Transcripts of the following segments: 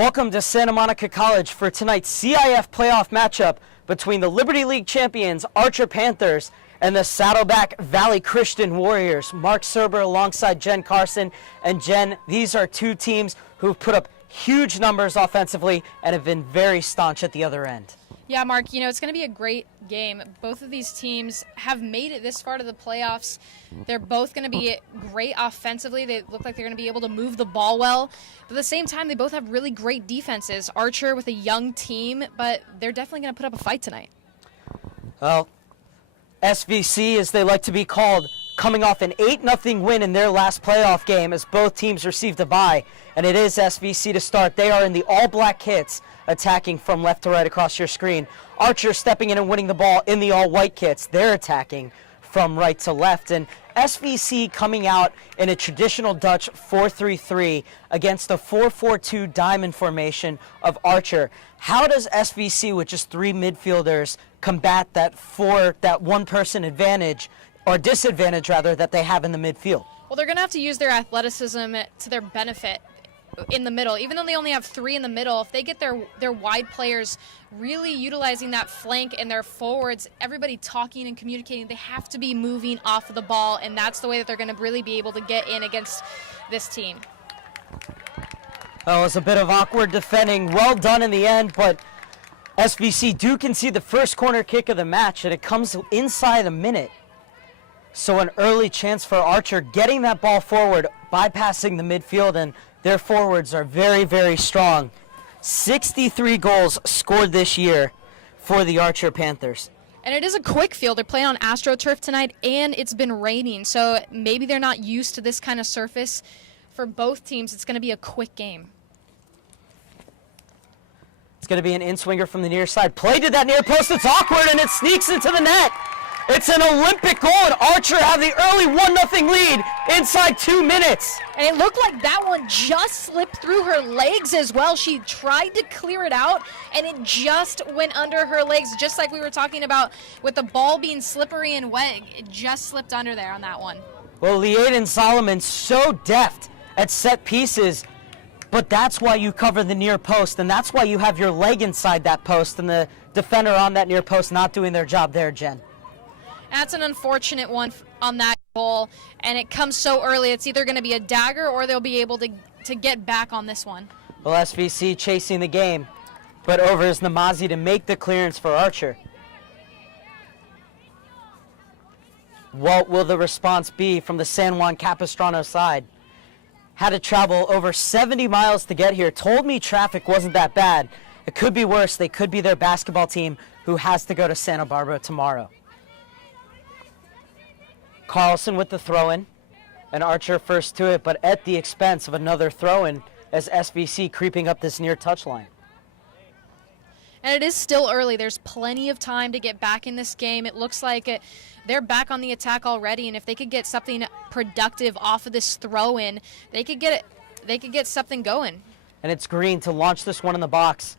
Welcome to Santa Monica College for tonight's CIF playoff matchup between the Liberty League champions Archer Panthers and the Saddleback Valley Christian Warriors. Mark Serber alongside Jen Carson. And Jen, these are two teams who've put up huge numbers offensively and have been very staunch at the other end. Yeah, Mark, it's going to be a great game. Both of these teams have made it this far to the playoffs. They're both going to be great offensively. They look like they're going to be able to move the ball well. But at the same time, they both have really great defenses. Archer with a young team, but they're definitely going to put up a fight tonight. Well, SVC, as they like to be called, coming off an 8-0 win in their last playoff game as both teams received a bye. And it is SVC to start. They are in the all-black kits, attacking from left to right across your screen. Archer stepping in and winning the ball in the all-white kits. They're attacking from right to left. And SVC coming out in a traditional Dutch 4-3-3 against a 4-4-2 diamond formation of Archer. How does SVC, with just three midfielders, combat that one-person advantage, or disadvantage rather, that they have in the midfield? Well, they're going to have to use their athleticism to their benefit in the middle. Even though they only have three in the middle, if they get their wide players really utilizing that flank and their forwards, everybody talking and communicating, they have to be moving off of the ball, and that's the way that they're going to really be able to get in against this team. Oh, it was a bit of awkward defending. Well done in the end, but SVC do concede the first corner kick of the match, and it comes inside a minute. So an early chance for Archer getting that ball forward, bypassing the midfield, and their forwards are very, very strong. 63 goals scored this year for the Archer Panthers. And it is a quick field. They're playing on AstroTurf tonight, and it's been raining, so maybe they're not used to this kind of surface. For both teams, it's going to be a quick game. It's going to be an in-swinger from the near side. Play to that near post. It's awkward, and it sneaks into the net. It's an Olympic goal, and Archer have the early 1-0 lead inside 2 minutes. And it looked like that one just slipped through her legs as well. She tried to clear it out, and it just went under her legs, just like we were talking about with the ball being slippery and wet. It just slipped under there on that one. Well, Liadan Soloman so deft at set pieces, but that's why you cover the near post, and that's why you have your leg inside that post and the defender on that near post not doing their job there, Jen. That's an unfortunate one on that goal, and it comes so early. It's either going to be a dagger or they'll be able to get back on this one. Well, SVC chasing the game, but over is Namazie to make the clearance for Archer. What will the response be from the San Juan Capistrano side? Had to travel over 70 miles to get here. Told me traffic wasn't that bad. It could be worse. They could be their basketball team who has to go to Santa Barbara tomorrow. Carlson with the throw-in, and Archer first to it, but at the expense of another throw-in as SVC creeping up this near touchline. And it is still early. There's plenty of time to get back in this game. It looks like they're back on the attack already, and if they could get something productive off of this throw-in, they could get something going. And it's Green to launch this one in the box.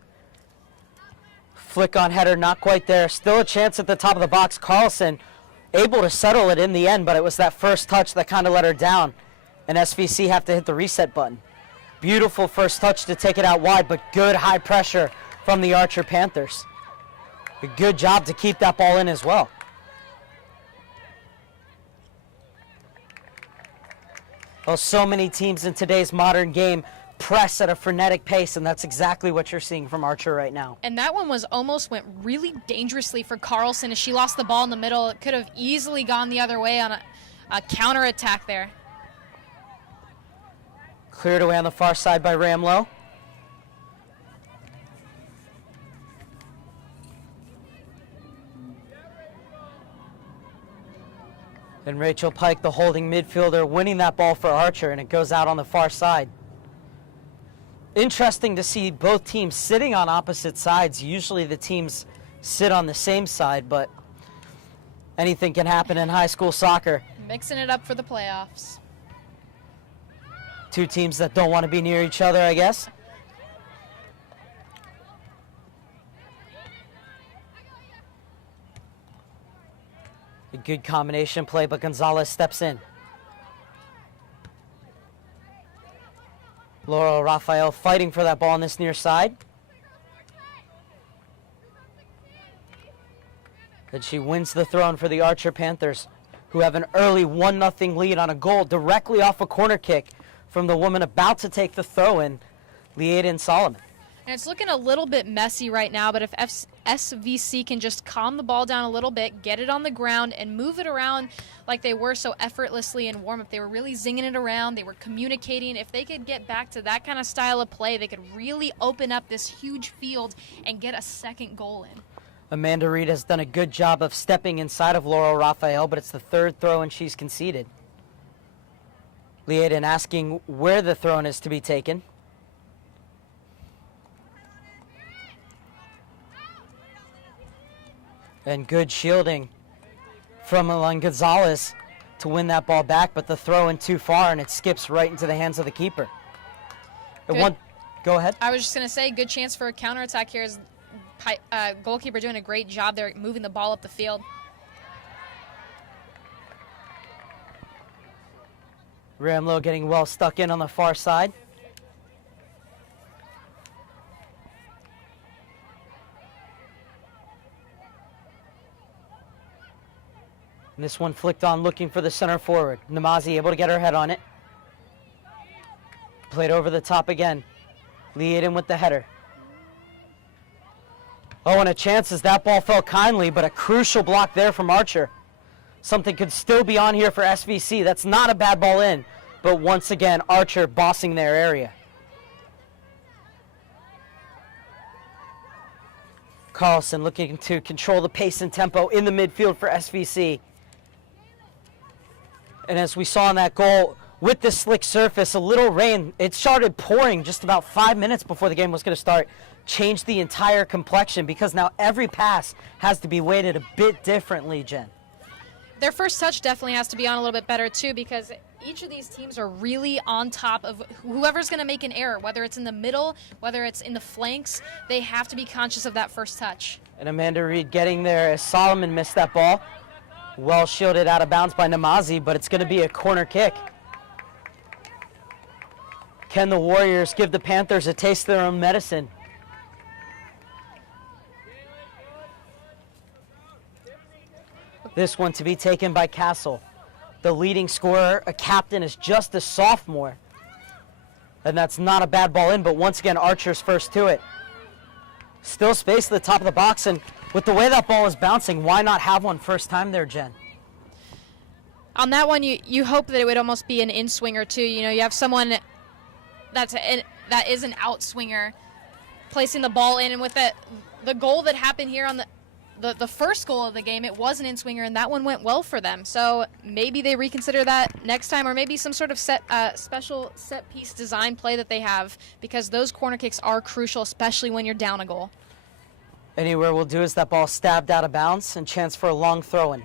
Flick on header, not quite there. Still a chance at the top of the box. Carlson able to settle it in the end, but it was that first touch that kind of let her down, and SVC have to hit the reset button. Beautiful first touch to take it out wide, but good high pressure from the Archer Panthers. A good job to keep that ball in as well. Well, so many teams in today's modern game press at a frenetic pace, and that's exactly what you're seeing from Archer right now. And that one went really dangerously for Carlson as she lost the ball in the middle. It could have easily gone the other way on a counterattack there. Cleared away on the far side by Ramlo. And Rachel Pike, the holding midfielder, winning that ball for Archer, and it goes out on the far side. Interesting to see both teams sitting on opposite sides. Usually the teams sit on the same side, but anything can happen in high school soccer. Mixing it up for the playoffs. Two teams that don't want to be near each other, I guess. A good combination play, but Gonzales steps in. Laurel Raphael fighting for that ball on this near side. And she wins the throw-in for the Archer Panthers, who have an early 1-0 lead on a goal directly off a corner kick from the woman about to take the throw-in, Liadan Soloman. And it's looking a little bit messy right now, but if SVC can just calm the ball down a little bit, get it on the ground, and move it around like they were so effortlessly in warm-up. They were really zinging it around. They were communicating. If they could get back to that kind of style of play, they could really open up this huge field and get a second goal in. Amanda Reed has done a good job of stepping inside of Laurel Raphael, but it's the third throw-in she's conceded. Liadan asking where the throw-in is to be taken. And good shielding from Ilene Gonzales to win that ball back, but the throw in too far, and it skips right into the hands of the keeper. Go ahead. I was just going to say, good chance for a counterattack here. Is goalkeeper doing a great job there, moving the ball up the field. Ramlo getting well stuck in on the far side. And this one flicked on, looking for the center forward. Namazie able to get her head on it. Played over the top again. Liadan with the header. Oh, and a chance as that ball fell kindly, but a crucial block there from Archer. Something could still be on here for SVC. That's not a bad ball in, but once again, Archer bossing their area. Carlson looking to control the pace and tempo in the midfield for SVC. And as we saw in that goal, with the slick surface, a little rain, it started pouring just about 5 minutes before the game was going to start. Changed the entire complexion because now every pass has to be weighted a bit differently, Jen. Their first touch definitely has to be on a little bit better, too, because each of these teams are really on top of whoever's going to make an error, whether it's in the middle, whether it's in the flanks. They have to be conscious of that first touch. And Amanda Reed getting there as Solomon missed that ball. Well shielded out of bounds by Namazie, but it's going to be a corner kick. Can the Warriors give the Panthers a taste of their own medicine? This one to be taken by Castle. The leading scorer, a captain, is just a sophomore. And that's not a bad ball in, but once again, Archer's first to it. Still space at the top of the box, and with the way that ball is bouncing, why not have one first time there, Jen? On that one, you hope that it would almost be an in-swinger, too. You know, you have someone that is an out-swinger placing the ball in, and with the goal that happened here on the first goal of the game, it was an in-swinger, and that one went well for them. So maybe they reconsider that next time, or maybe some sort of special set-piece design play that they have, because those corner kicks are crucial, especially when you're down a goal. Anywhere we'll do is that ball stabbed out of bounds and chance for a long throw-in.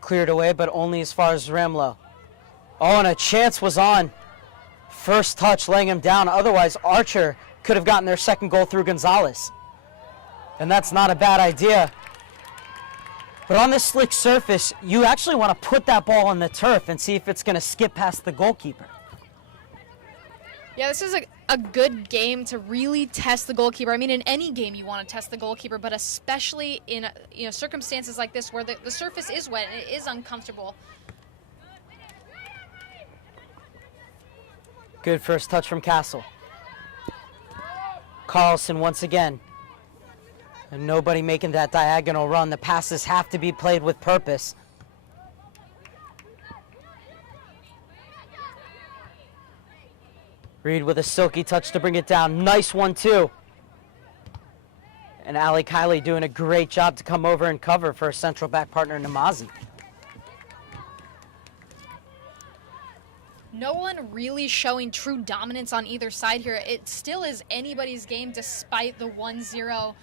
Cleared away, but only as far as Ramlo. Oh, and a chance was on. First touch laying him down. Otherwise, Archer could have gotten their second goal through Gonzales. And that's not a bad idea. But on this slick surface, you actually want to put that ball on the turf and see if it's going to skip past the goalkeeper. Yeah, this is a good game to really test the goalkeeper. I mean, in any game you want to test the goalkeeper, but especially in circumstances like this where the surface is wet and it is uncomfortable. Good first touch from Castle. Carlson once again. And nobody making that diagonal run. The passes have to be played with purpose. Reed with a silky touch to bring it down. Nice one, too. And Alison Kiley doing a great job to come over and cover for her central back partner, Namazie. No one really showing true dominance on either side here. It still is anybody's game despite the 1-0.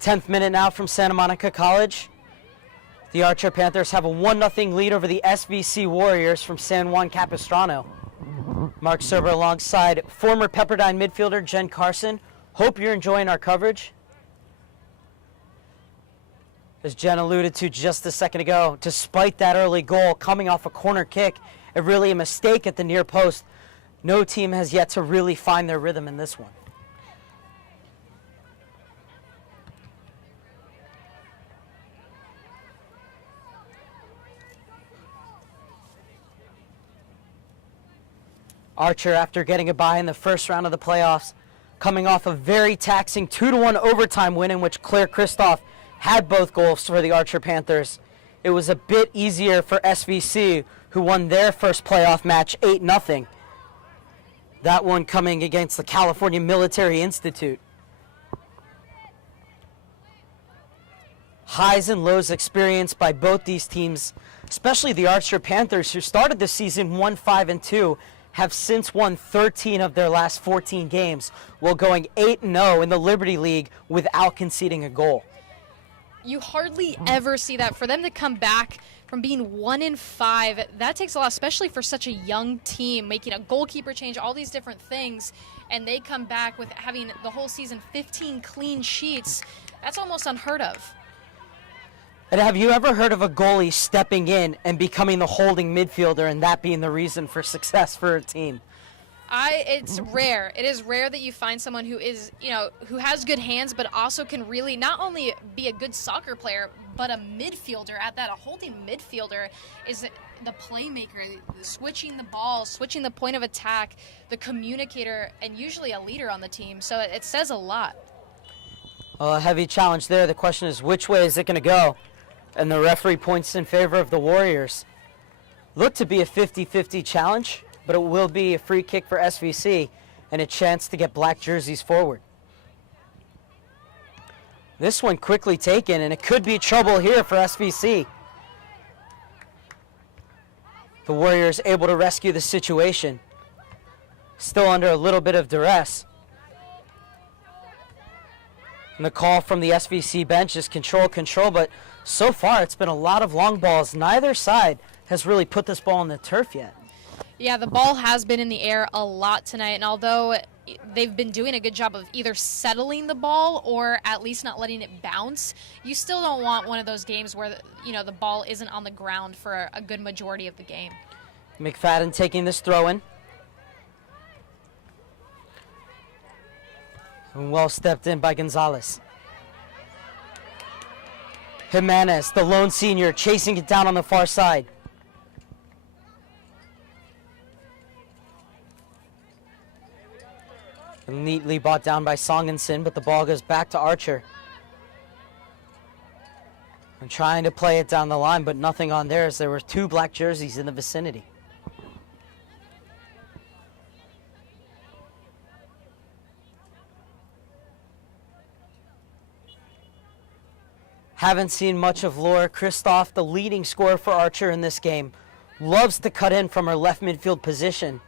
10th minute now from Santa Monica College. The Archer Panthers have a 1-0 lead over the SVC Warriors from San Juan Capistrano. Mark Serber alongside former Pepperdine midfielder Jen Carson. Hope you're enjoying our coverage. As Jen alluded to just a second ago, despite that early goal coming off a corner kick, and really a mistake at the near post, no team has yet to really find their rhythm in this one. Archer, after getting a bye in the first round of the playoffs, coming off a very taxing 2-1 overtime win in which Claire Kristof had both goals for the Archer Panthers. It was a bit easier for SVC, who won their first playoff match 8-0. That one coming against the California Military Institute. Highs and lows experienced by both these teams, especially the Archer Panthers, who started the season 1-5-2, have since won 13 of their last 14 games, while going 8-0 in the Liberty League without conceding a goal. You hardly ever see that. For them to come back from being 1-5, that takes a lot, especially for such a young team, making a goalkeeper change, all these different things, and they come back with having the whole season 15 clean sheets. That's almost unheard of. And have you ever heard of a goalie stepping in and becoming the holding midfielder and that being the reason for success for a team? It's rare. It is rare that you find someone who is, who has good hands, but also can really not only be a good soccer player, but a midfielder at that. A holding midfielder is the playmaker, switching the ball, switching the point of attack, the communicator, and usually a leader on the team. So it says a lot. Well, a heavy challenge there. The question is, which way is it going to go? And the referee points in favor of the Warriors. Looked to be a 50-50 challenge, but it will be a free kick for SVC and a chance to get black jerseys forward. This one quickly taken, and it could be trouble here for SVC. The Warriors able to rescue the situation. Still under a little bit of duress. And the call from the SVC bench is control, but so far it's been a lot of long balls. Neither side has really put this ball on the turf yet. Yeah, the ball has been in the air a lot tonight, and although they've been doing a good job of either settling the ball or at least not letting it bounce, you still don't want one of those games where the ball isn't on the ground for a good majority of the game. McFadden taking this throw in. And well stepped in by Gonzalez. Jimenez, the lone senior, chasing it down on the far side. Neatly brought down by Songensen, but the ball goes back to Archer. And trying to play it down the line, but nothing on there as there were two black jerseys in the vicinity. Haven't seen much of Laura Kristof, the leading scorer for Archer in this game. Loves to cut in from her left midfield position.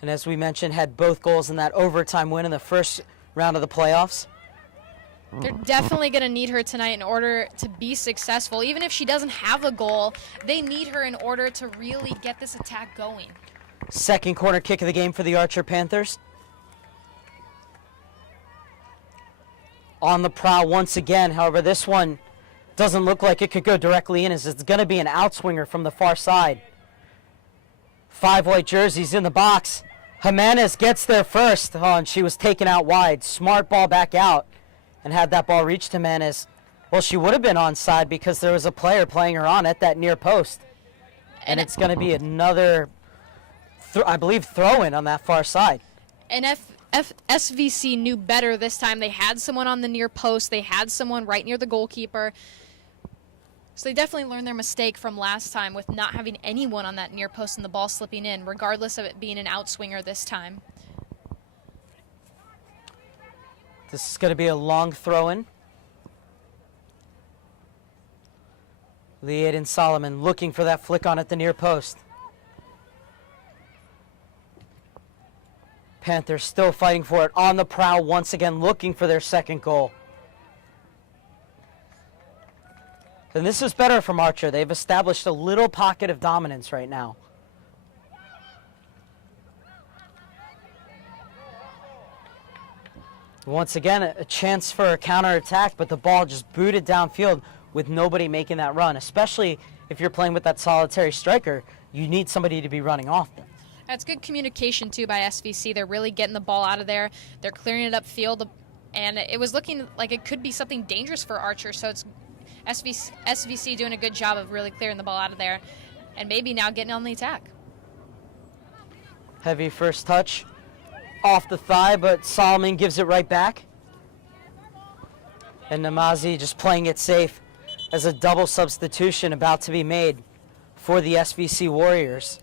And as we mentioned, had both goals in that overtime win in the first round of the playoffs. They're definitely going to need her tonight in order to be successful. Even if she doesn't have a goal, they need her in order to really get this attack going. Second corner kick of the game for the Archer Panthers. On the prowl once again. However, this one doesn't look like it could go directly in, as it's going to be an outswinger from the far side. 5 white jerseys in the box. Jimenez gets there first. Oh, and she was taken out wide. Smart ball back out. And had that ball reached Jimenez, well, she would have been onside because there was a player playing her on at that near post. And it's going to be another, I believe, throw-in on that far side. And SVC knew better this time. They had someone on the near post. They had someone right near the goalkeeper. So they definitely learned their mistake from last time with not having anyone on that near post and the ball slipping in, regardless of it being an outswinger this time. This is going to be a long throw-in. Liadan Soloman looking for that flick on at the near post. Panthers still fighting for it, on the prowl once again, looking for their second goal. And this is better from Archer. They've established a little pocket of dominance right now. Once again, a chance for a counterattack, but the ball just booted downfield with nobody making that run, especially if you're playing with that solitary striker. You need somebody to be running off them. That's good communication, too, by SVC. They're really getting the ball out of there. They're clearing it upfield, and it was looking like it could be something dangerous for Archer, so it's SVC doing a good job of really clearing the ball out of there and maybe now getting on the attack. Heavy first touch off the thigh, but Solomon gives it right back. And Namazie just playing it safe as a double substitution about to be made for the SVC Warriors.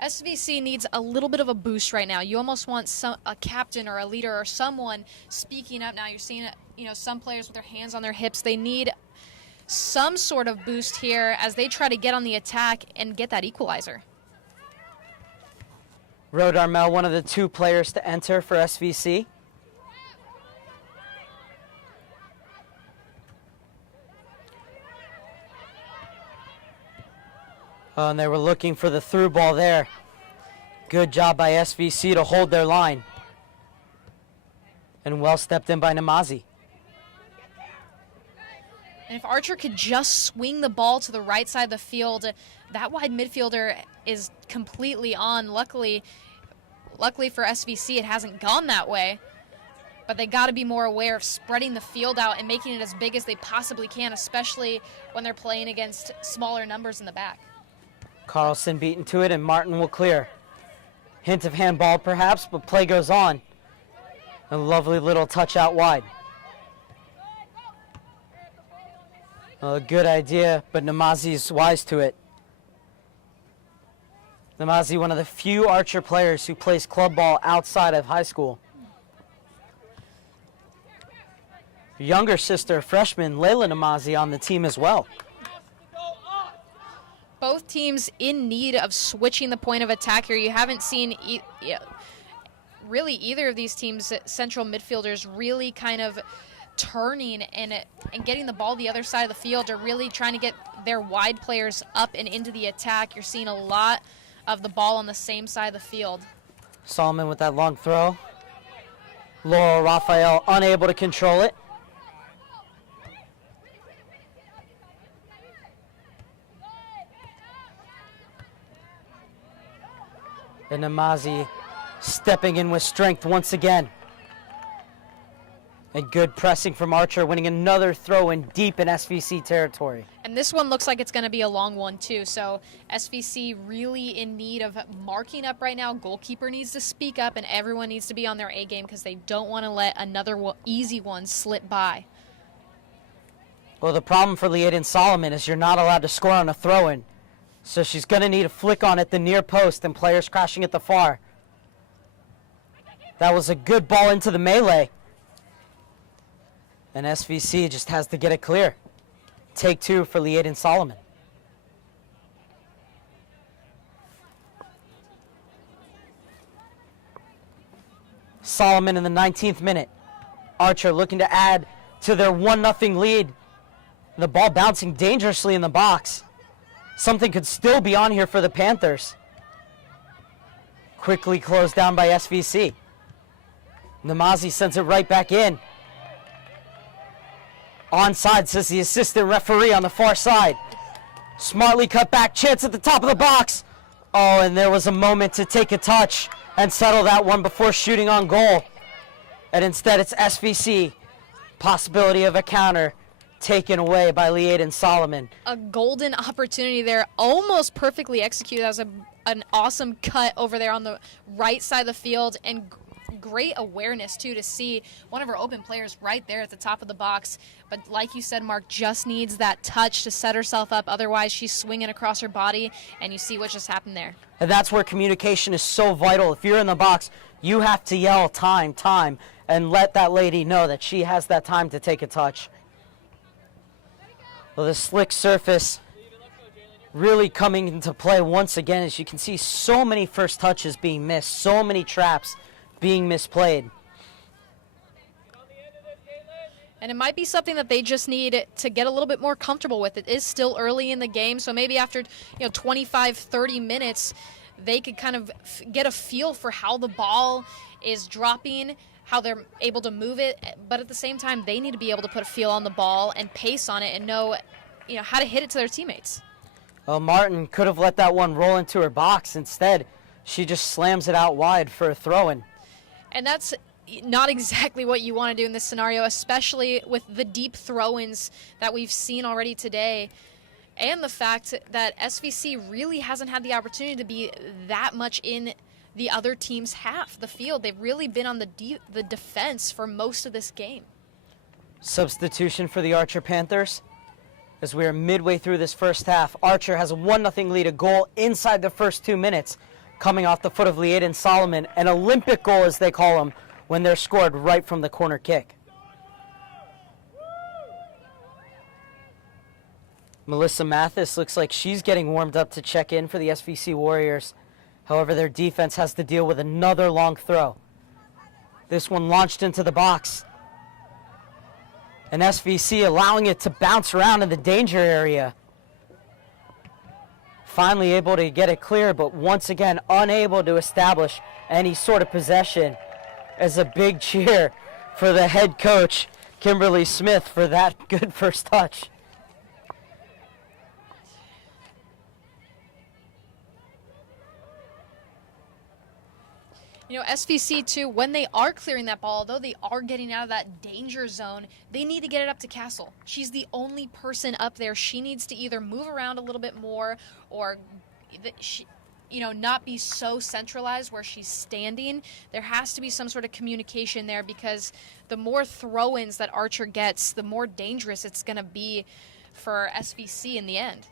SVC needs a little bit of a boost right now. You almost want a captain or a leader or someone speaking up now. You're seeing, some players with their hands on their hips. They need some sort of boost here as they try to get on the attack and get that equalizer. Rode Armel, one of the 2 players to enter for SVC. And they were looking for the through ball there. Good job by SVC to hold their line. And well stepped in by Namazie. And if Archer could just swing the ball to the right side of the field, that wide midfielder is completely on. Luckily for SVC, it hasn't gone that way. But they got to be more aware of spreading the field out and making it as big as they possibly can, especially when they're playing against smaller numbers in the back. Carlson beaten to it, and Martin will clear. Hint of handball, perhaps, but play goes on. A lovely little touch out wide. A good idea, but Namazie's wise to it. Namazie, one of the few Archer players who plays club ball outside of high school. Younger sister, freshman Leyla Namazie, on the team as well. Both teams in need of switching the point of attack here. You haven't seen really either of these teams' central midfielders really kind of turning and getting the ball the other side of the field, or really trying to get their wide players up and into the attack. You're seeing a lot of the ball on the same side of the field. Solomon with that long throw. Laurel Raphael unable to control it. And Namazie stepping in with strength once again. And good pressing from Archer, winning another throw in deep in SVC territory. And this one looks like it's going to be a long one too. So SVC really in need of marking up right now. Goalkeeper needs to speak up, and everyone needs to be on their A game because they don't want to let another easy one slip by. Well, the problem for Liadan Soloman is you're not allowed to score on a throw-in. So she's going to need a flick on at the near post and players crashing at the far. That was a good ball into the melee. And SVC just has to get it clear. Take 2 for Liadan Soloman. Solomon in the 19th minute. Archer looking to add to their 1-0 lead. The ball bouncing dangerously in the box. Something could still be on here for the Panthers. Quickly closed down by SVC. Namazie sends it right back in. Onside, says the assistant referee on the far side. Smartly cut back, chance at the top of the box. Oh, and there was a moment to take a touch and settle that one before shooting on goal. And instead it's SVC. Possibility of a counter taken away by Liadan Soloman. A golden opportunity there, almost perfectly executed. That was an awesome cut over there on the right side of the field, and great awareness too to see one of our open players right there at the top of the box. But like you said, Mark, just needs that touch to set herself up. Otherwise, she's swinging across her body, and you see what just happened there. And that's where communication is so vital. If you're in the box, you have to yell time, time, and let that lady know that she has that time to take a touch. Well, the slick surface really coming into play once again. As you can see, so many first touches being missed, so many traps being misplayed. And it might be something that they just need to get a little bit more comfortable with. It is still early in the game, so maybe after 25, 30 minutes, they could kind of get a feel for how the ball is dropping, how they're able to move it. But at the same time, they need to be able to put a feel on the ball and pace on it and know how to hit it to their teammates. Well, Martin could have let that one roll into her box. Instead, she just slams it out wide for a throw-in. And that's not exactly what you want to do in this scenario, especially with the deep throw-ins that we've seen already today, and the fact that SVC really hasn't had the opportunity to be that much in the other team's half, the field. They've really been on the defense for most of this game. Substitution for the Archer Panthers. As we are midway through this first half, Archer has a 1-0 lead, a goal inside the first 2 minutes, coming off the foot of Liadan Soloman, an Olympic goal as they call them, when they're scored right from the corner kick. Melissa Mathis looks like she's getting warmed up to check in for the SVC Warriors. However, their defense has to deal with another long throw. This one launched into the box. And SVC allowing it to bounce around in the danger area. Finally able to get it clear, but once again unable to establish any sort of possession. As a big cheer for the head coach, Kimberly Smith, for that good first touch. SVC, too, when they are clearing that ball, though they are getting out of that danger zone, they need to get it up to Castle. She's the only person up there. She needs to either move around a little bit more or not be so centralized where she's standing. There has to be some sort of communication there, because the more throw-ins that Archer gets, the more dangerous it's going to be for SVC in the end.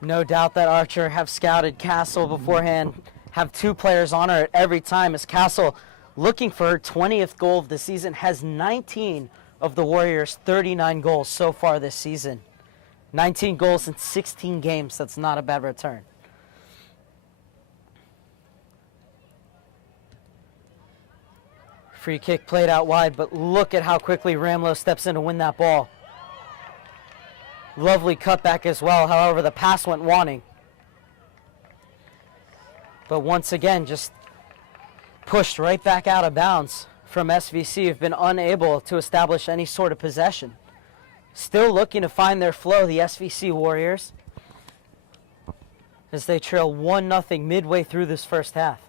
No doubt that Archer have scouted Castle beforehand, have 2 players on her at every time, as Castle, looking for her 20th goal of the season, has 19 of the Warriors' 39 goals so far this season. 19 goals in 16 games. That's not a bad return. Free kick played out wide, but look at how quickly Ramlo steps in to win that ball. Lovely cutback as well. However, the pass went wanting. But once again, just pushed right back out of bounds from SVC, who've been unable to establish any sort of possession. Still looking to find their flow, the SVC Warriors, as they trail 1-0 midway through this first half.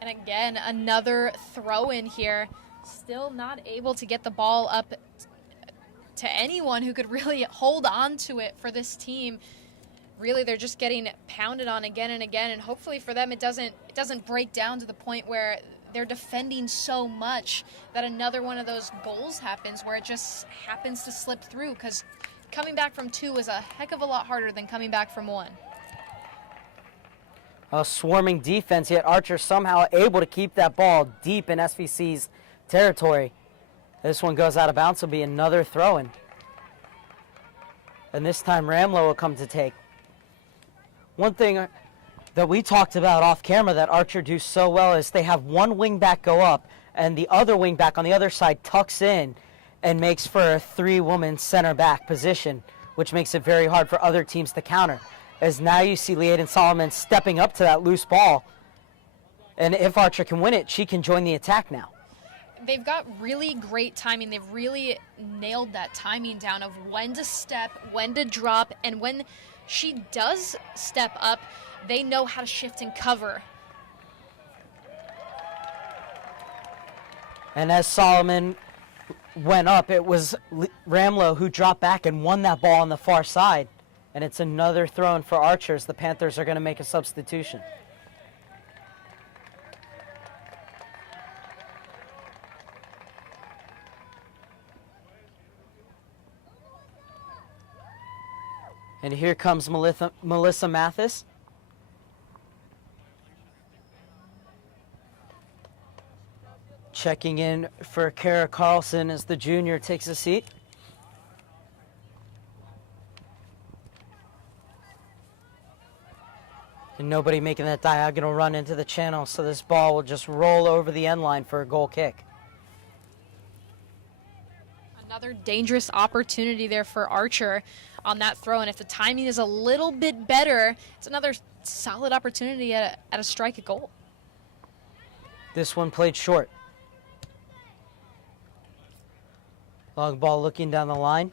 And again, another throw in here. Still not able to get the ball up to anyone who could really hold on to it for this team. Really, they're just getting pounded on again and again, and hopefully for them it doesn't break down to the point where they're defending so much that another one of those goals happens where it just happens to slip through, because coming back from 2 is a heck of a lot harder than coming back from 1. A swarming defense, yet Archer somehow able to keep that ball deep in SVC's territory. This one goes out of bounds. Will be another throw-in. And this time Ramlo will come to take. One thing that we talked about off camera that Archer do so well is they have one wing back go up and the other wing back on the other side tucks in and makes for a 3-woman center back position, which makes it very hard for other teams to counter. As now you see Liadan Soloman stepping up to that loose ball. And if Archer can win it, she can join the attack now. They've got really great timing. They've really nailed that timing down of when to step, when to drop, and when she does step up, they know how to shift and cover. And as Soloman went up, it was Ramlo who dropped back and won that ball on the far side. And it's another throw-in for Archers. The Panthers are going to make a substitution. And here comes Melissa Mathis. Checking in for Kara Carlson as the junior takes a seat. Nobody making that diagonal run into the channel, so this ball will just roll over the end line for a goal kick. Another dangerous opportunity there for Archer on that throw, and if the timing is a little bit better, it's another solid opportunity at a strike at goal. This one played short. Long ball looking down the line.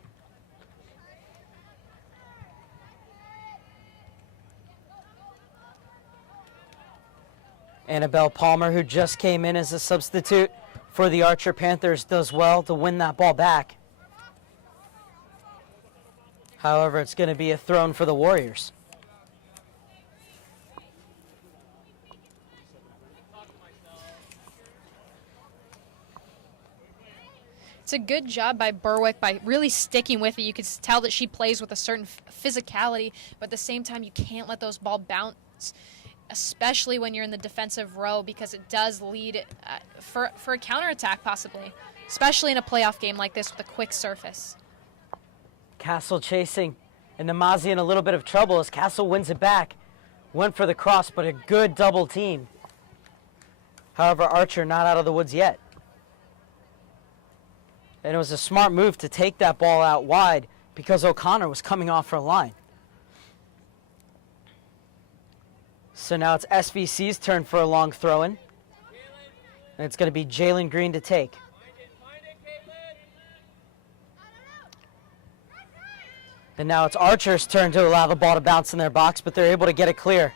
Anabel Palmer, who just came in as a substitute for the Archer Panthers, does well to win that ball back. However, it's going to be a thrown for the Warriors. It's a good job by Berwick by really sticking with it. You can tell that she plays with a certain physicality, but at the same time, you can't let those balls bounce, especially when you're in the defensive row, because it does lead for a counterattack possibly, especially in a playoff game like this with a quick surface. Castle chasing, and Namazie in a little bit of trouble as Castle wins it back. Went for the cross, but a good double team. However, Archer not out of the woods yet. And it was a smart move to take that ball out wide because O'Connor was coming off her line. So now it's SVC's turn for a long throw-in. And it's going to be Jalen Green to take. And now it's Archer's turn to allow the ball to bounce in their box, but they're able to get it clear.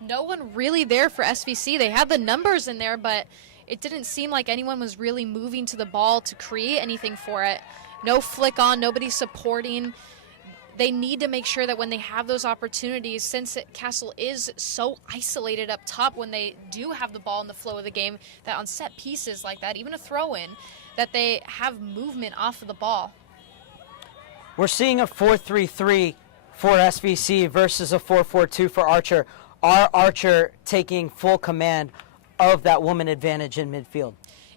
No one really there for SVC. They had the numbers in there, but it didn't seem like anyone was really moving to the ball to create anything for it. No flick on, nobody supporting. They need to make sure that when they have those opportunities, since Castle is so isolated up top when they do have the ball in the flow of the game, that on set pieces like that, even a throw-in, that they have movement off of the ball. We're seeing a 4-3-3 for SVC versus a 4-4-2 for Archer. Are Archer taking full command of that woman advantage in midfield?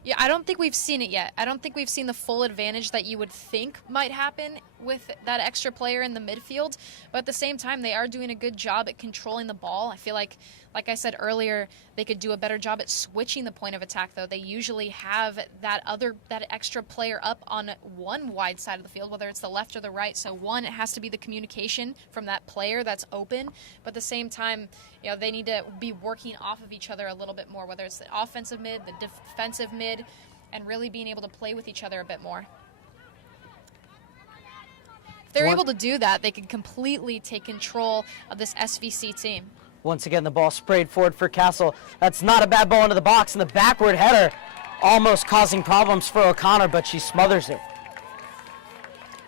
Yeah, I don't think we've seen it yet. I don't think we've seen the full advantage that you would think might happen with that extra player in the midfield. But at the same time, they are doing a good job at controlling the ball. I feel like I said earlier, they could do a better job at switching the point of attack, though. They usually have that extra player up on one wide side of the field, whether it's the left or the right. So one, it has to be the communication from that player that's open. But at the same time, they need to be working off of each other a little bit more, whether it's the offensive mid, the defensive mid, and really being able to play with each other a bit more. If they're able to do that, they can completely take control of this SVC team. Once again, the ball sprayed forward for Castle. That's not a bad ball into the box, and the backward header almost causing problems for O'Connor, but she smothers it.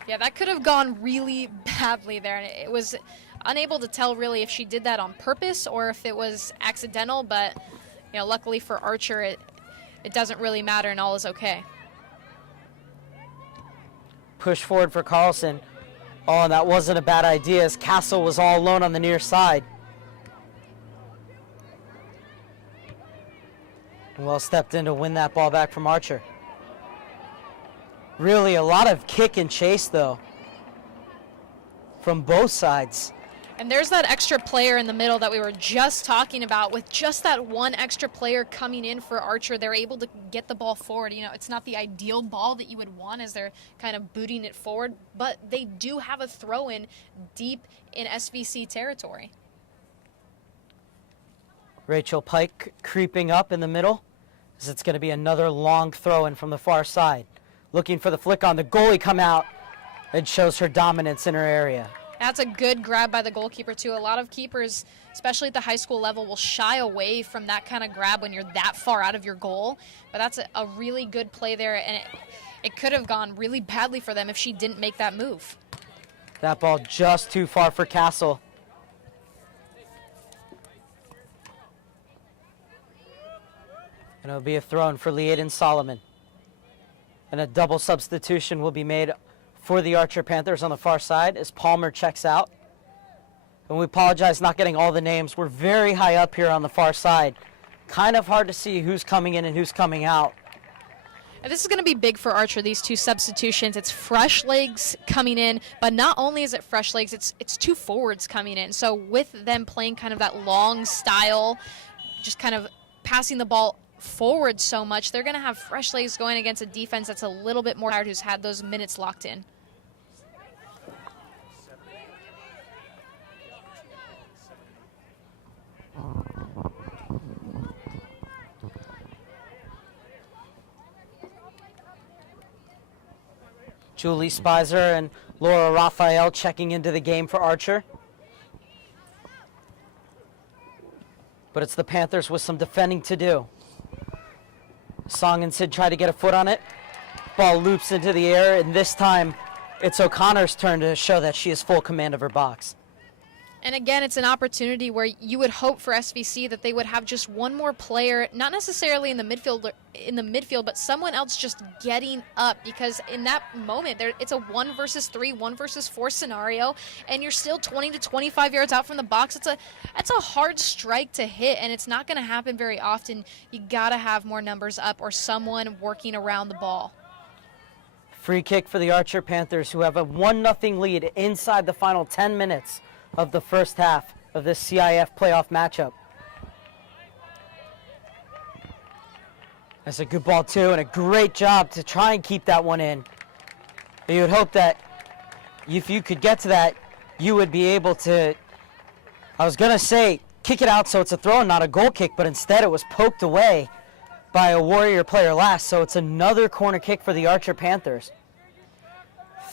Yeah, that could have gone really badly there, and it was unable to tell really if she did that on purpose or if it was accidental, but luckily for Archer, it doesn't really matter and all is okay. Push forward for Carlson. Oh, and that wasn't a bad idea as Castle was all alone on the near side. Well stepped in to win that ball back from Archer. Really a lot of kick and chase, though, from both sides. And there's that extra player in the middle that we were just talking about. With just that one extra player coming in for Archer, they're able to get the ball forward. It's not the ideal ball that you would want as they're kind of booting it forward, but they do have a throw-in deep in SVC territory. Rachel Pike creeping up in the middle as it's going to be another long throw-in from the far side. Looking for the flick on. The goalie come out and shows her dominance in her area. That's a good grab by the goalkeeper, too. A lot of keepers, especially at the high school level, will shy away from that kind of grab when you're that far out of your goal. But that's a really good play there, and it could have gone really badly for them if she didn't make that move. That ball just too far for Castle. And it'll be a throw-in for Liadan Soloman. And a double substitution will be made for the Archer Panthers on the far side as Palmer checks out. And we apologize not getting all the names. We're very high up here on the far side. Kind of hard to see who's coming in and who's coming out. And this is going to be big for Archer, these two substitutions. It's fresh legs coming in, but not only is it fresh legs, it's two forwards coming in. So with them playing kind of that long style, just kind of passing the ball forward so much, they're going to have fresh legs going against a defense that's a little bit more tired, who's had those minutes locked in. Julia Speiser and Laurel Raphael checking into the game for Archer. But it's the Panthers with some defending to do. Song and Sid try to get a foot on it. Ball loops into the air, and this time it's O'Connor's turn to show that she has full command of her box. And again, it's an opportunity where you would hope for SVC that they would have just one more player, not necessarily in the midfield, but someone else just getting up, because in that moment, it's a 1 versus 3, 1 versus 4 scenario, and you're still 20 to 25 yards out from the box. That's a hard strike to hit, and it's not going to happen very often. You got to have more numbers up or someone working around the ball. Free kick for the Archer Panthers, who have a 1-0 lead inside the final 10 minutes of the first half of this CIF playoff matchup. That's a good ball too, and a great job to try and keep that one in. You would hope that if you could get to that, you would be able to, I was gonna say, kick it out so it's a throw and not a goal kick, but instead it was poked away by a Warrior player last, so it's another corner kick for the Archer Panthers.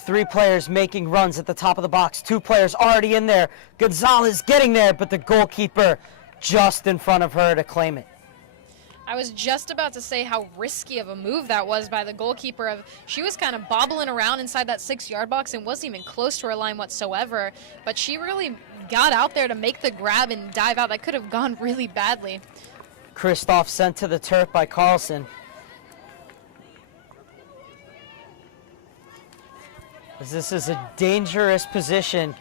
3 players making runs at the top of the box. 2 players already in there. Gonzales getting there, but the goalkeeper just in front of her to claim it. I was just about to say how risky of a move that was by the goalkeeper. She was kind of bobbling around inside that 6-yard box and wasn't even close to her line whatsoever, but she really got out there to make the grab and dive out. That could have gone really badly. Kristof sent to the turf by Carlson. This is a dangerous position.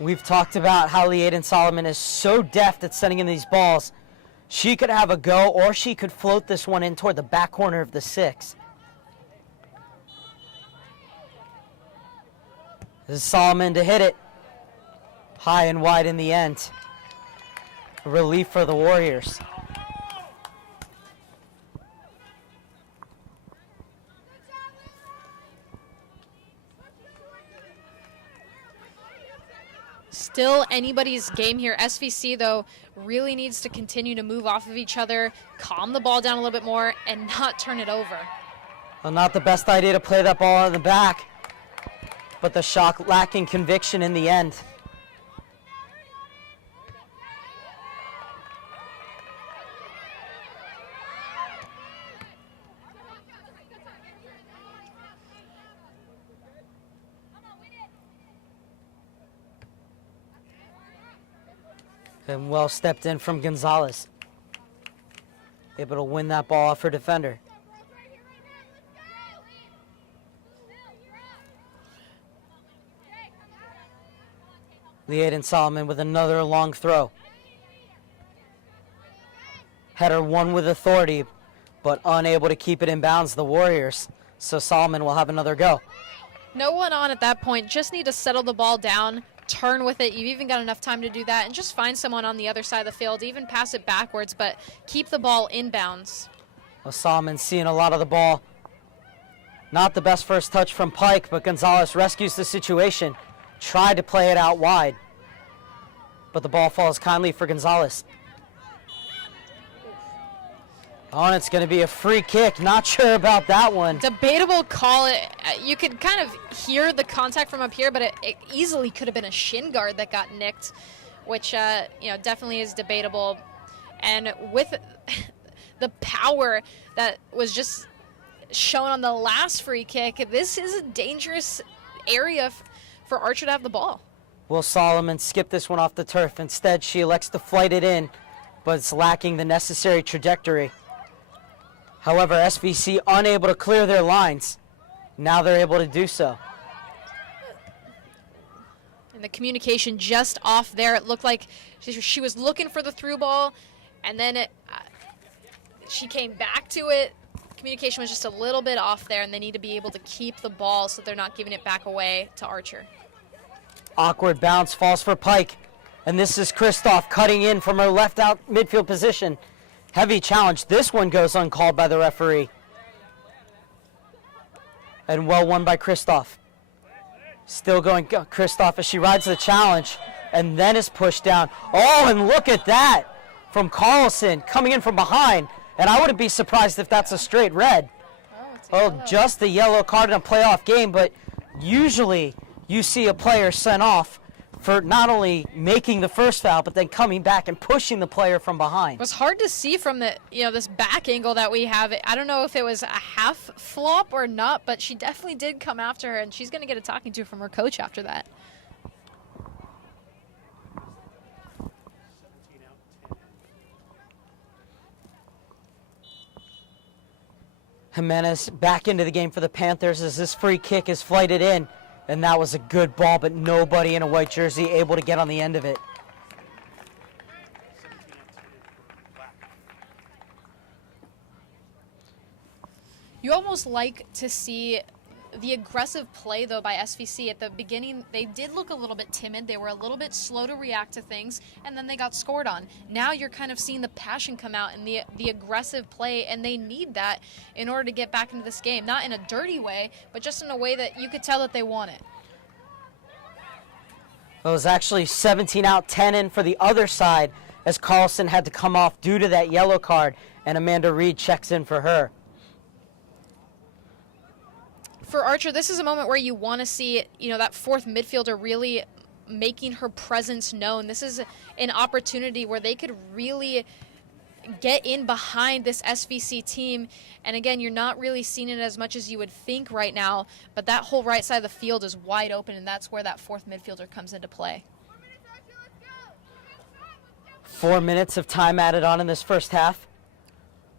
We've talked about how Liadan Soloman is so deft at sending in these balls. She could have a go, or she could float this one in toward the back corner of the 6. This is Soloman to hit it. High and wide in the end. A relief for the Warriors. Still anybody's game here. SVC, though, really needs to continue to move off of each other, calm the ball down a little bit more, and not turn it over. Well, not the best idea to play that ball out of the back, but the shock lacking conviction in the end. And well stepped in from Gonzales. Able to win that ball off her defender. Liadan Soloman with another long throw. Header won with authority, but unable to keep it in bounds, the Warriors. So Soloman will have another go. No one on at that point. Just need to settle the ball down, turn with it. You've even got enough time to do that, and just find someone on the other side of the field, even pass it backwards, but keep the ball inbounds. Well, Soloman seeing a lot of the ball. Not the best first touch from Pike, but Gonzales rescues the situation. Tried to play it out wide, but the ball falls kindly for Gonzales. Oh, and it's going to be a free kick. Not sure about that one. Debatable call. You could kind of hear the contact from up here, but it easily could have been a shin guard that got nicked, which definitely is debatable. And with the power that was just shown on the last free kick, this is a dangerous area for Archer to have the ball. Will Soloman skip this one off the turf? Instead, she elects to flight it in, but it's lacking the necessary trajectory. However, SVC unable to clear their lines. Now they're able to do so. And the communication just off there. It looked like she was looking for the through ball, and then she came back to it. communication was just a little bit off there, and they need to be able to keep the ball so they're not giving it back away to Archer. Awkward bounce, falls for Pike. And this is Kristof cutting in from her left out midfield position. Heavy challenge. This one goes uncalled by the referee. And well won by Kristof. Still going Kristof as she rides the challenge and then is pushed down. Oh, and look at that from Carlson coming in from behind. And I wouldn't be surprised if that's a straight red. Oh, just a yellow card in a playoff game, but usually you see a player sent off for not only making the first foul, but then coming back and pushing the player from behind. It was hard to see from the, this back angle that we have. I don't know if it was a half flop or not, but she definitely did come after her, and she's going to get a talking to from her coach after that. Jimenez back into the game for the Panthers as this free kick is flighted in. And that was a good ball, but nobody in a white jersey able to get on the end of it. You almost like to see the aggressive play, though, by SVC. At the beginning, they did look a little bit timid. They were a little bit slow to react to things, and then they got scored on. Now you're kind of seeing the passion come out and the aggressive play, and they need that in order to get back into this game. Not in a dirty way, but just in a way that you could tell that they want it. It was actually 17 out, 10 in for the other side as Carlson had to come off due to that yellow card, and Amanda Reed checks in for her. For Archer, this is a moment where you want to see, that fourth midfielder really making her presence known. This is an opportunity where they could really get in behind this SVC team. And again, you're not really seeing it as much as you would think right now, but that whole right side of the field is wide open, and that's where that fourth midfielder comes into play. 4 minutes of time added on in this first half.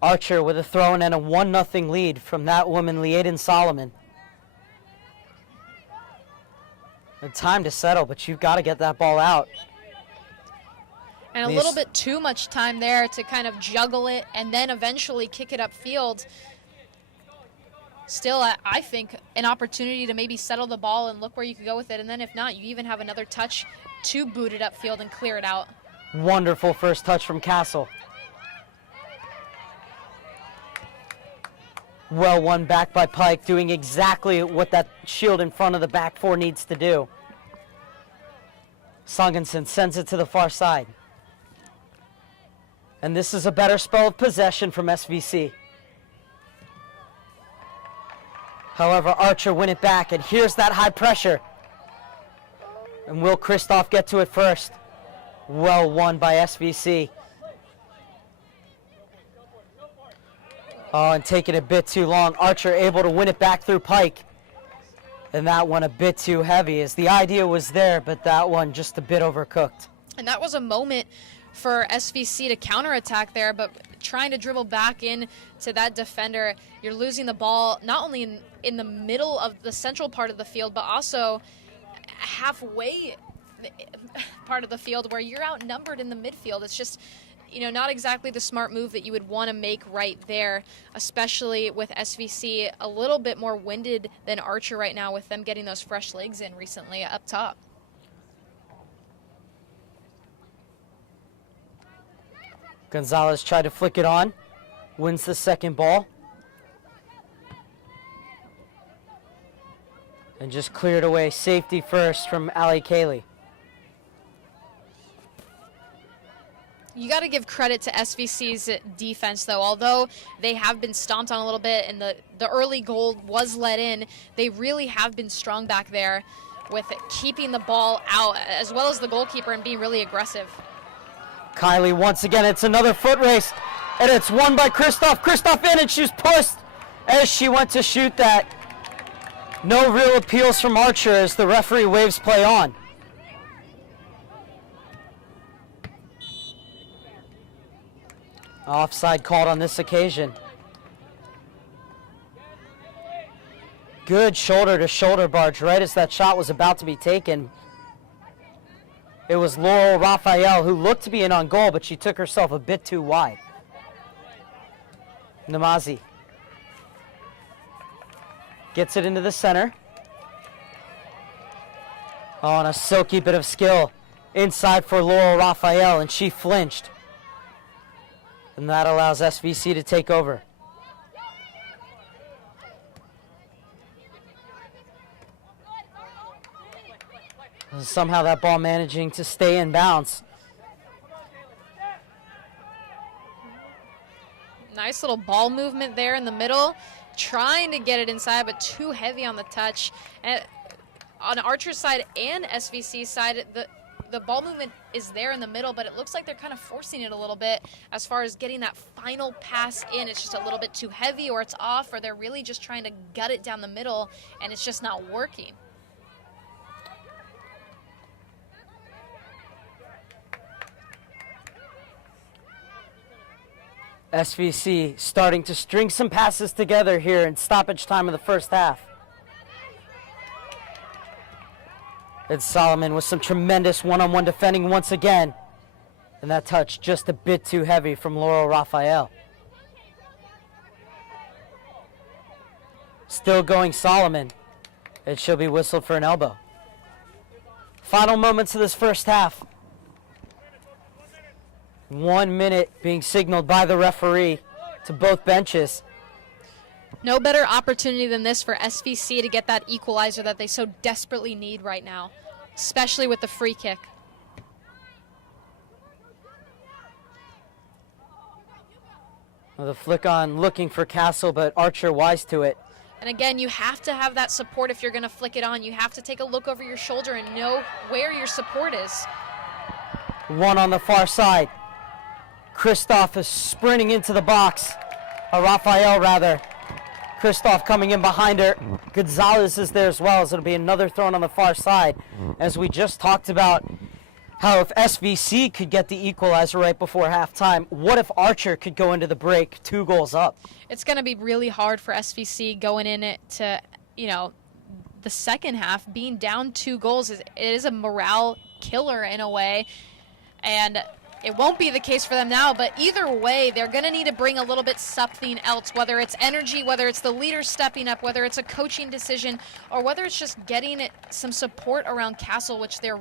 Archer with a throw-in and a 1-0 lead from that woman, Liadan Soloman. Time to settle, but you've got to get that ball out. And a little bit too much time there to kind of juggle it and then eventually kick it upfield. Still, I think, an opportunity to maybe settle the ball and look where you could go with it. And then if not, you even have another touch to boot it upfield and clear it out. Wonderful first touch from Castle. Well won back by Pike, doing exactly what that shield in front of the back four needs to do. Sungensen sends it to the far side. And this is a better spell of possession from SVC. However, Archer win it back, and here's that high pressure. And will Kristof get to it first? Well won by SVC. Oh, and taking a bit too long. Archer able to win it back through Pike. And that one a bit too heavy, as the idea was there, but that one just a bit overcooked. And that was a moment for SVC to counterattack there, but trying to dribble back in to that defender, you're losing the ball not only in the middle of the central part of the field, but also halfway part of the field where you're outnumbered in the midfield. It's just, not exactly the smart move that you would want to make right there, especially with SVC a little bit more winded than Archer right now with them getting those fresh legs in recently up top. Gonzalez tried to flick it on, wins the second ball. And just cleared away. Safety first from Allie Kiley. You got to give credit to SVC's defense, though. Although they have been stomped on a little bit and the early goal was let in, they really have been strong back there with keeping the ball out, as well as the goalkeeper, and being really aggressive. Kiley once again, it's another foot race, and it's won by Kristof. Kristof in, and she's pushed as she went to shoot that. No real appeals from Archer as the referee waves play on. Offside called on this occasion. Good shoulder-to-shoulder barge right as that shot was about to be taken. It was Laurel Raphael who looked to be in on goal, but she took herself a bit too wide. Namazie Gets it into the center. Oh, and a silky bit of skill inside for Laurel Raphael, and she flinched. And that allows SVC to take over. Somehow that ball managing to stay in bounds. Nice little ball movement there in the middle. Trying to get it inside, but too heavy on the touch. And on Archer's side and SVC's side, the ball movement is there in the middle, but it looks like they're kind of forcing it a little bit as far as getting that final pass in. It's just a little bit too heavy, or it's off, or they're really just trying to gut it down the middle, and it's just not working. SVC starting to string some passes together here in stoppage time of the first half. It's Solomon with some tremendous one-on-one defending once again. And that touch just a bit too heavy from Laurel Raphael. Still going Solomon. It should be whistled for an elbow. Final moments of this first half. 1 minute being signaled by the referee to both benches. No better opportunity than this for SVC to get that equalizer that they so desperately need right now, especially with the free kick. Well, the flick on looking for Castle, but Archer wise to it. And again, you have to have that support if you're going to flick it on. You have to take a look over your shoulder and know where your support is. One on the far side. Kristof is sprinting into the box. Raphael, rather. Kristof coming in behind her. Gonzales is there as well, as it'll be another throw on the far side. As we just talked about how if SVC could get the equalizer right before halftime, what if Archer could go into the break 2 goals up? It's going to be really hard for SVC going in it to, the second half. Being down 2 goals, it is a morale killer in a way. And it won't be the case for them now, but either way, they're going to need to bring a little bit something else, whether it's energy, whether it's the leaders stepping up, whether it's a coaching decision, or whether it's just getting some support around Castle, which they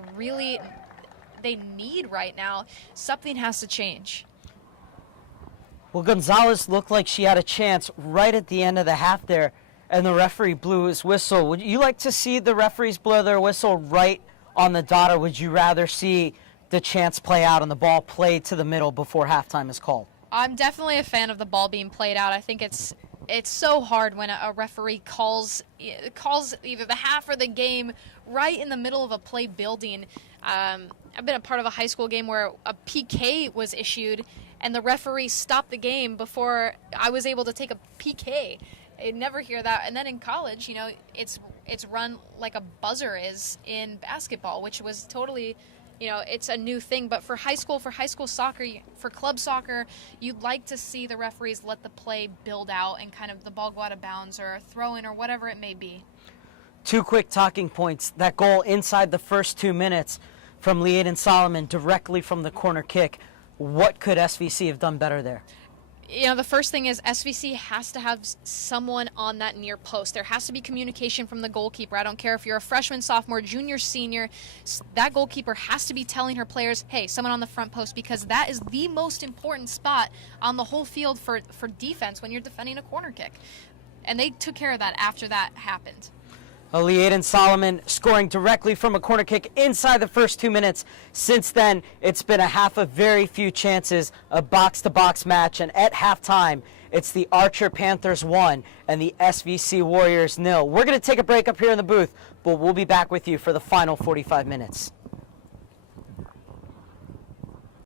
need right now. Something has to change. Well, Gonzales looked like she had a chance right at the end of the half there, and the referee blew his whistle. Would you like to see the referees blow their whistle right on the dot, or would you rather see the chance play out and the ball played to the middle before halftime is called? I'm definitely a fan of the ball being played out. I think it's so hard when a referee calls either the half or the game right in the middle of a play building. I've been a part of a high school game where a PK was issued and the referee stopped the game before I was able to take a PK. I never hear that. And then in college, it's run like a buzzer is in basketball, which was totally, it's a new thing. But for high school soccer, for club soccer, you'd like to see the referees let the play build out and kind of the ball go out of bounds or a throw in or whatever it may be. 2 quick talking points. That goal inside the first 2 minutes from Liadan Soloman directly from the corner kick. What could SVC have done better there? The first thing is SVC has to have someone on that near post. There has to be communication from the goalkeeper. I don't care if you're a freshman, sophomore, junior, senior. That goalkeeper has to be telling her players, hey, someone on the front post, because that is the most important spot on the whole field for defense when you're defending a corner kick. And they took care of that after that happened. Liadan Soloman scoring directly from a corner kick inside the first 2 minutes. Since then, it's been a half of very few chances, a box-to-box match, and at halftime, it's the Archer Panthers 1 and the SVC Warriors 0. We're going to take a break up here in the booth, but we'll be back with you for the final 45 minutes.